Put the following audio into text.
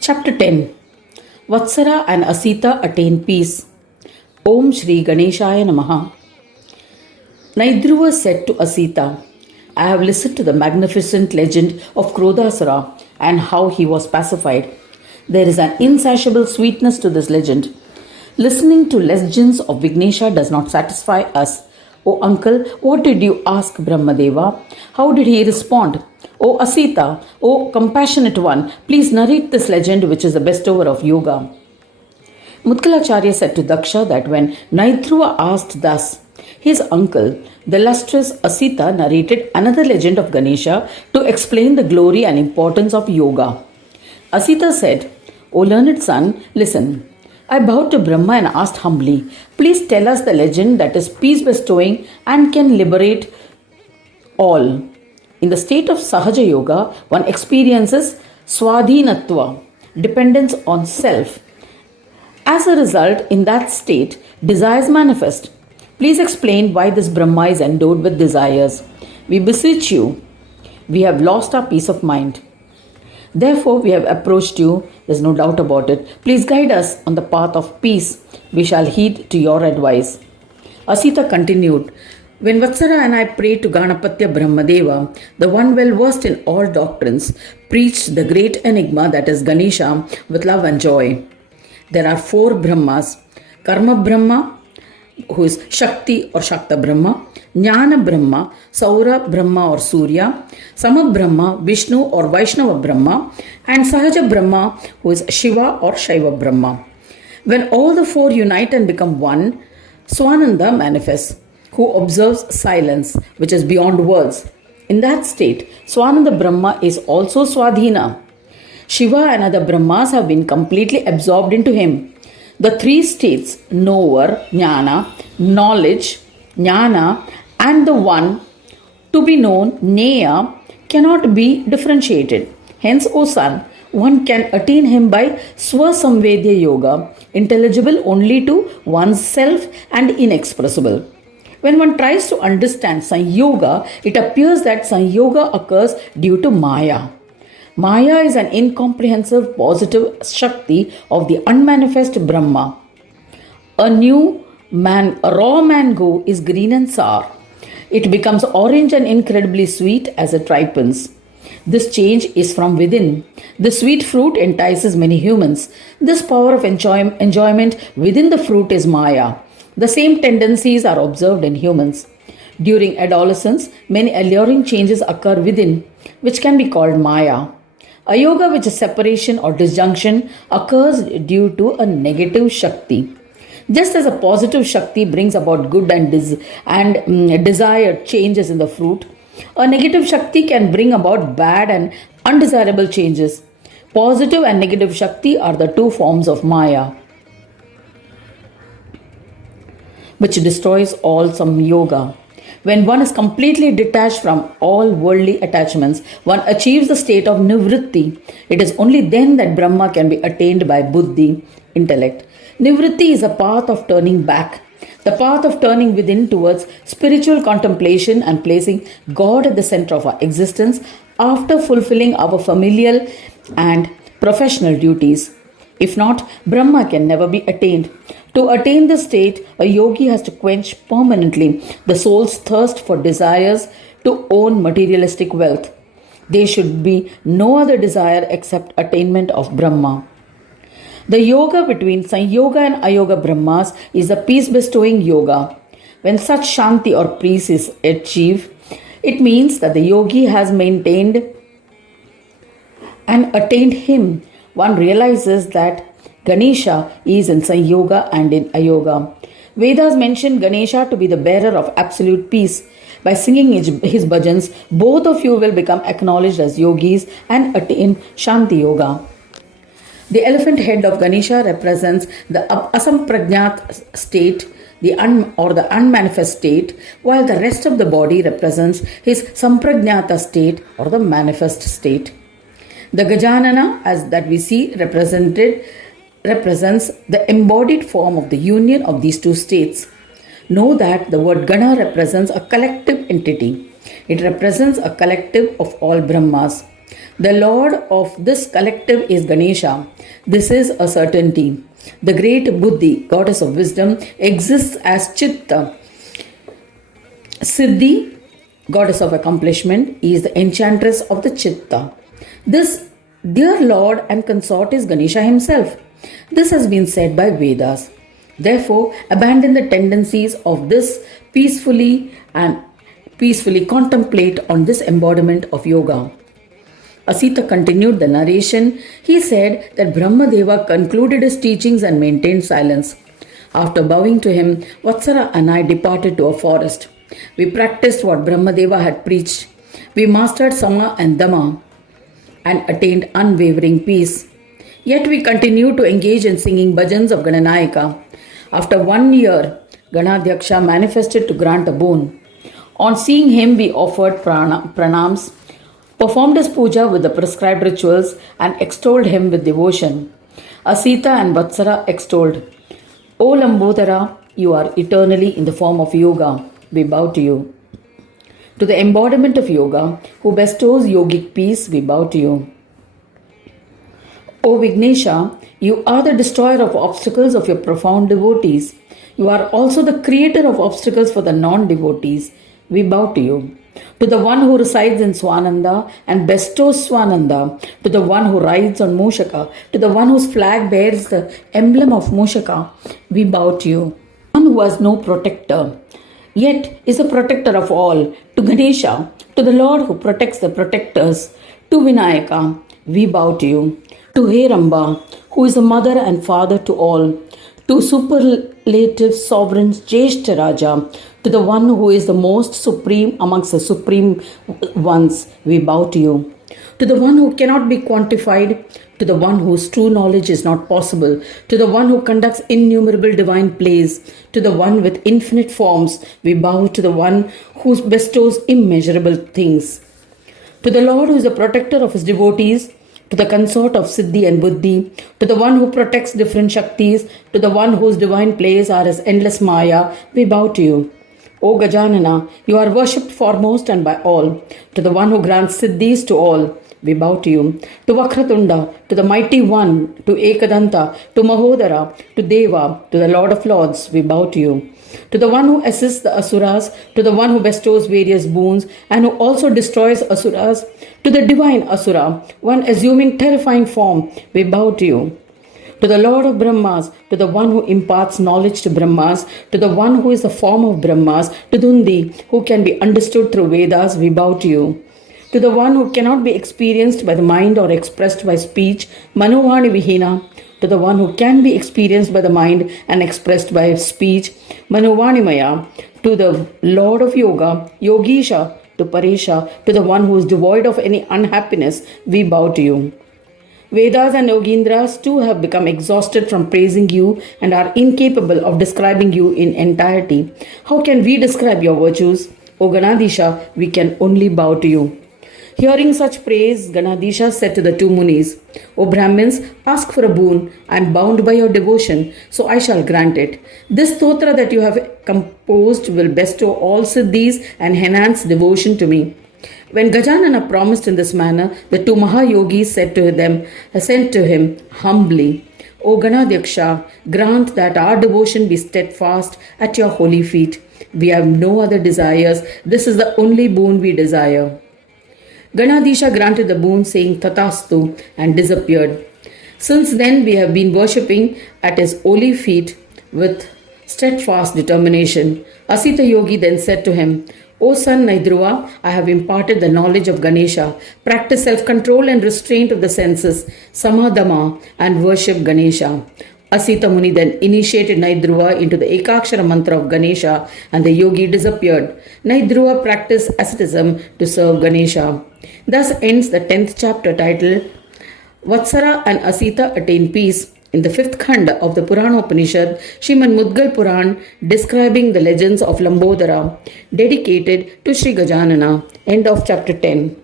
Chapter 10. Vatsara and Asita attain peace. Om Shri Ganeshaya Namaha. Naidruva said to Asita, I have listened to the magnificent legend of Krodasara and how he was pacified. There is an insatiable sweetness to this legend. Listening to legends of Vignesha does not satisfy us. O uncle, what did you ask Brahmadeva? How did he respond? O Asita, O compassionate one, please narrate this legend which is the bestower of yoga. Mudgalacharya said to Daksha that when Naidruva asked thus, his uncle, the illustrious Asita, narrated another legend of Ganesha to explain the glory and importance of yoga. Asita said, O learned son, listen. I bowed to Brahma and asked humbly, please tell us the legend that is peace bestowing and can liberate all. In the state of Sahaja Yoga, one experiences Swadhinatva, dependence on self. As a result, in that state, desires manifest. Please explain why this Brahma is endowed with desires. We beseech you. We have lost our peace of mind. Therefore, we have approached you. There's no doubt about it. Please guide us on the path of peace. We shall heed to your advice. Asita continued, when Vatsara and I prayed to Ganapatya Brahmadeva, the one well versed in all doctrines, preached the great enigma that is Ganesha with love and joy. There are 4 Brahmas: Karma Brahma, who is Shakti or Shakta Brahma, Jnana Brahma, Saura Brahma or Surya, Sama Brahma, Vishnu or Vaishnava Brahma, and Sahaja Brahma, who is Shiva or Shaiva Brahma. When all the 4 unite and become one, Swananda manifests, who observes silence, which is beyond words. In that state, Swananda Brahma is also Swadhina. Shiva and other Brahmas have been completely absorbed into him. The 3 states, knower, jnana, knowledge, jnana, and the one to be known, neya, cannot be differentiated. Hence, O son, one can attain him by Swasamvedya Yoga, intelligible only to oneself and inexpressible. When one tries to understand Sanyoga, it appears that Sanyoga occurs due to Maya. Maya is an incomprehensive positive Shakti of the unmanifest Brahma. A raw mango is green and sour. It becomes orange and incredibly sweet as it ripens. This change is from within. The sweet fruit entices many humans. This power of enjoyment within the fruit is Maya. The same tendencies are observed in humans. During adolescence, many alluring changes occur within, which can be called Maya. A yoga which is separation or disjunction occurs due to a negative Shakti. Just as a positive Shakti brings about good and desired changes in the fruit, a negative Shakti can bring about bad and undesirable changes. Positive and negative Shakti are the 2 forms of Maya, which destroys all Samyoga. When one is completely detached from all worldly attachments, one achieves the state of Nivritti. It is only then that Brahma can be attained by Buddhi, intellect. Nivritti is a path of turning back, the path of turning within towards spiritual contemplation and placing God at the center of our existence after fulfilling our familial and professional duties. If not, Brahma can never be attained. To attain this state, a yogi has to quench permanently the soul's thirst for desires to own materialistic wealth. There should be no other desire except attainment of Brahma. The yoga between Sanyoga and Ayoga Brahmas is the peace-bestowing yoga. When such Shanti or peace is achieved, it means that the yogi has maintained and attained him. One realizes that Ganesha is in Sanyoga and in Ayoga. Vedas mention Ganesha to be the bearer of absolute peace. By singing his bhajans, both of you will become acknowledged as yogis and attain Shanti Yoga. The elephant head of Ganesha represents the asampragnat state, the unmanifest state, while the rest of the body represents his sampragnata state or the manifest state. The Gajanana, as that we see represents the embodied form of the union of these 2 states. Know that the word Gana represents a collective entity. It represents a collective of all Brahmas. The Lord of this collective is Ganesha. This is a certainty. The great Buddhi, goddess of wisdom, exists as Chitta. Siddhi, goddess of accomplishment, is the enchantress of the Chitta. This dear Lord and consort is Ganesha himself. This has been said by Vedas. Therefore, abandon the tendencies of this peacefully contemplate on this embodiment of yoga. Asita continued the narration. He said that Brahmadeva concluded his teachings and maintained silence. After bowing to him, Vatsara and I departed to a forest. We practiced what Brahmadeva had preached. We mastered Sama and Dhamma and attained unwavering peace. Yet we continued to engage in singing bhajans of Gananayaka. After 1 year, Ganadhyaksha manifested to grant a boon. On seeing him, we offered pranams, performed his puja with the prescribed rituals, and extolled him with devotion. Asita and Vatsara extolled, O Lambodara, you are eternally in the form of yoga. We bow to you. To the embodiment of yoga, who bestows yogic peace, we bow to you. O Vignesha, you are the destroyer of obstacles of your profound devotees. You are also the creator of obstacles for the non-devotees. We bow to you. To the one who resides in Swananda and bestows Swananda, to the one who rides on Mushaka, to the one whose flag bears the emblem of Mushaka, we bow to you. One who has no protector, yet is the protector of all, to Ganesha, to the Lord who protects the protectors, to Vinayaka, we bow to you. To Heramba, who is the mother and father to all, to superlative sovereigns Jeshta Raja, to the one who is the most supreme amongst the supreme ones, we bow to you. To the one who cannot be quantified, to the one whose true knowledge is not possible, to the one who conducts innumerable divine plays, to the one with infinite forms, we bow to the one who bestows immeasurable things. To the Lord who is the protector of his devotees, to the consort of Siddhi and Buddhi, to the one who protects different Shaktis, to the one whose divine plays are as endless Maya, we bow to you. O Gajanana, you are worshipped foremost and by all. To the one who grants Siddhis to all, we bow to you. To Vakratunda, to the mighty one, to Ekadanta, to Mahodara, to Deva, to the Lord of Lords, we bow to you. To the one who assists the Asuras, to the one who bestows various boons and who also destroys Asuras, to the divine Asura, one assuming terrifying form, we bow to you. To the Lord of Brahmas, to the one who imparts knowledge to Brahmas, to the one who is the form of Brahmas, to Dundi, who can be understood through Vedas, we bow to you. To the one who cannot be experienced by the mind or expressed by speech, Manovani Vihina, to the one who can be experienced by the mind and expressed by speech, Manovanimaya, to the Lord of Yoga, Yogisha, to Paresha, to the one who is devoid of any unhappiness, we bow to you. Vedas and Yogindras too have become exhausted from praising you and are incapable of describing you in entirety. How can we describe your virtues? O Ganadisha, we can only bow to you. Hearing such praise, Ganadisha said to the two Munis, O Brahmins, ask for a boon. I am bound by your devotion, so I shall grant it. This stotra that you have composed will bestow all siddhis and enhance devotion to me. When Gajanana promised in this manner, the two Mahayogis sent to him humbly, O Ganadhyaksha, grant that our devotion be steadfast at your holy feet. We have no other desires. This is the only boon we desire. Ganadisha granted the boon, saying Tathastu, and disappeared. Since then, we have been worshipping at his holy feet with steadfast determination. Asita Yogi then said to him, O son Naidruva, I have imparted the knowledge of Ganesha. Practice self-control and restraint of the senses, samadhama, and worship Ganesha. Asita Muni then initiated Naidruva into the Ekakshara mantra of Ganesha, and the yogi disappeared. Naidruva practiced asceticism to serve Ganesha. Thus ends the 10th chapter titled Vatsara and Asita Attain Peace in the 5th Khanda of the Purana Upanishad, Srimad Mudgal Puran, describing the legends of Lambodara, dedicated to Sri Gajanana. End of chapter 10.